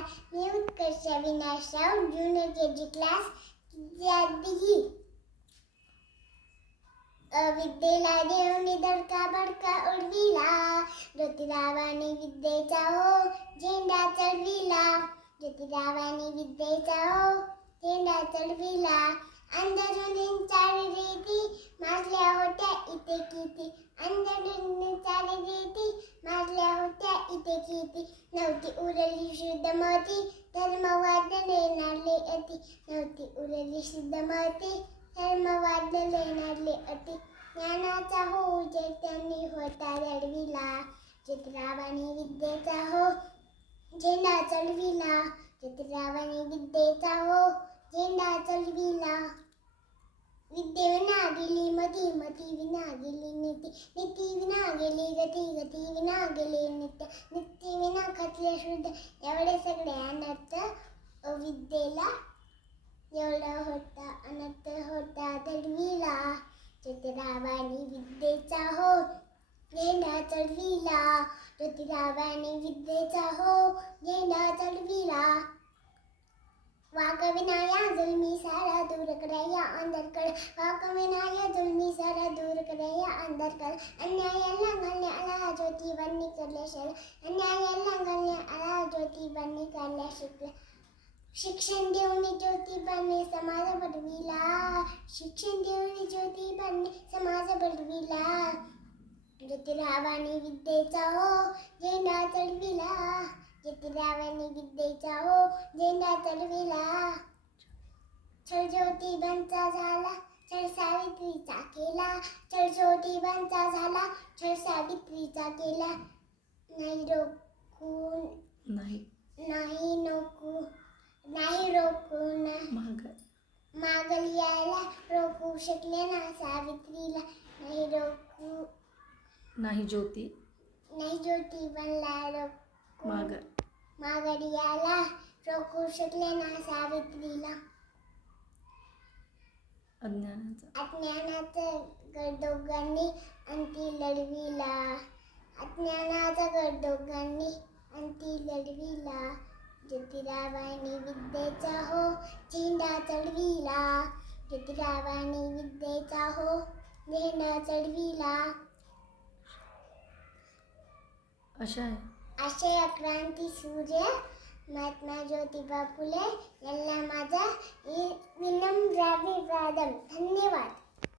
नमस्कार. मी उत्कर्ष विनाशराव, junior KG class विद्यार्थी. विद्येला देऊनी धडका बडका उडविला, ज्योतिरावांनी विद्येचा हो झेंडा चढविला. ज्योतिरावांनी विद्येचा हो झेंडा चढविला. अंधाधुंदीत चालरेती माजल्या होत्या इथे किती. अंधाधुंदीत चालरेती माजल्या होत्या इथे किती. नव्हती उरली शुद्धमती धर्मवादले नाडले अति. नव्हती उरली शुद्धमती धर्मवादले नाडले अति. ज्ञानाचा हो उजेड त्यांनी होता दडविला. ज्योतिरावांनी विद्येचा हो झेंडा चढविला. ज्योतिरावांनी विद्येचा हो झेंडा चढविला. विद्ये विना गेली मती, मती विना गेली नीती, नीती विना गेली गती, गती विना गेले नित्य, नित्य विना खचले शुद्ध. एवढे सगळे अनर्थ विद्येला एवढा होता अनर्थ होता दडविला. ज्योतिरावांनी विद्येचा हो झेंडा चढविला. ज्योतिरावांनी विद्येचा हो झेंडा चढविला. वाकविना या जुलमी सारा दूर करया अंधकार. वाकविना या जुलमी सारा दूर करया अंधकार. अन्यायाला घालण्याला ज्योतिबांनी करल्या शाळा. अन्यायाला घालण्याला ज्योतिबांनी करल्या शिकला. शिक्षण देऊन ज्योतिबांनी समाज घडविला. शिक्षण देऊन ज्योतिबांनी समाज घडविला. ज्योतिरावांनी विद्येचा हो झेंडा चढविला. ज्योतिरावांनी विद्येचा हो झेंडा चढविला. छळ ज्योतिबांचा झाला छळ सावित्रीचा केला. छळ ज्योतिबांचा झाला छळ सावित्रीचा केला. नाही रोखून नाही रोखून मागल यायला रोखू शकले ना सावित्रीला. नाही ज्योतिबांना मागल यायला रोखू शकले ना सावित्रीला. अज्ञानाचा गडदोगांनी अंती लढविला. अज्ञानाचा गडदोगांनी अंती लढविला. ज्योतिरावांनी विद्येचा हो झेंडा चढविला. ज्योतिरावांनी विद्येचा हो झेंडा चढविला. आशय क्रांती सूर्य महात्मा ज्योतिबा फुले यांना माझा विनम्र अभिवादन. धन्यवाद.